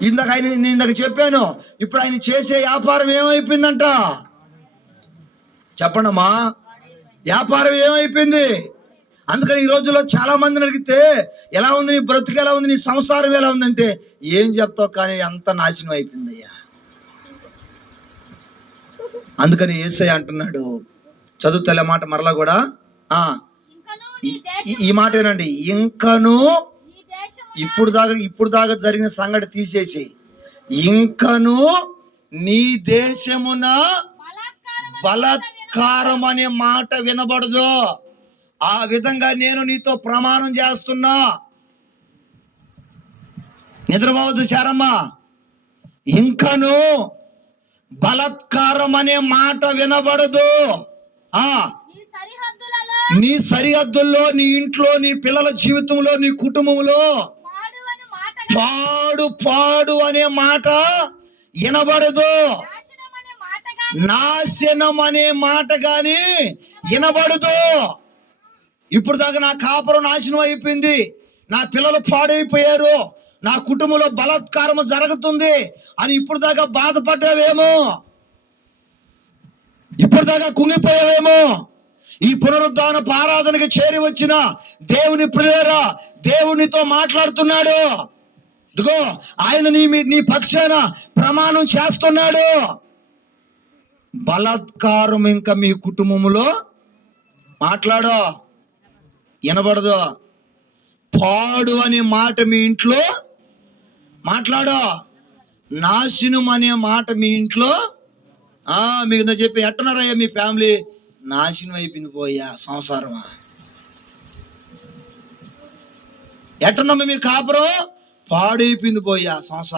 నేను ఇందాక చెప్పాను, ఇప్పుడు ఆయన చేసే వ్యాపారం ఏమైపోయిందంట? చెప్పండమ్మా, వ్యాపారం ఏమైపోయింది? అందుకని ఈ రోజుల్లో చాలా మందిని అడిగితే ఎలా ఉంది నీ బ్రతుకు, ఎలా ఉంది నీ సంసారం, ఎలా ఉందంటే ఏం చెప్తావు, కానీ అంత నాశనం అయిపోయిందయ్యా. అందుకని యేసయ్య అంటున్నాడు, చదువుతలే మాట మరలా కూడా ఈ మాట ఏనండి, ఇంకను ఇప్పుడు దాకా జరిగిన సంగతి తీసేసి, ఇంకను నీ దేశమున బలాత్కారం అనే మాట వినబడదు. ఆ విధంగా నేను నీతో ప్రమాణం చేస్తున్నా. నిద్రపోవద్దు చారమ్మా. ఇంకను బలాత్కారం అనే మాట వినబడదు. నీ సరిహద్దుల్లో, నీ ఇంట్లో, నీ పిల్లల జీవితంలో, నీ కుటుంబంలో పాడు అనే మాట వినబడదు. నాశనం అనే మాట గాని వినబడదు. ఇప్పుడు దాకా నా కాపురం నాశనం అయిపోయింది, నా పిల్లలు పాడైపోయారు, నా కుటుంబంలో బలాత్కారం జరుగుతుంది అని ఇప్పుడు దాకా బాధపడ్డావేమో, ఇప్పుడు దాకా కుంగిపోయావేమో. ఈ పునరుద్ధాన ఆరాధనకి చేరి వచ్చిన దేవుని ప్రియులారా, దేవునితో మాట్లాడుతున్నాడు. ఇదిగో ఆయన నీ పక్షాన ప్రమాణం చేస్తున్నాడు. బలాత్కారం ఇంకా మీ కుటుంబంలో మాట్లాడో వినబడదు. పాడు అనే మాట మీ ఇంట్లో మాట్లాడో. నాశనం అనే మాట మీ ఇంట్లో మీకు చెప్పి ఎట్టన్నారయ్యా మీ ఫ్యామిలీ నాశనం అయిపోయింది పోయా సంసారమా, ఎట్టనమ్మ మీ కాపురం పాడైపోయింది పోయా సంసారం.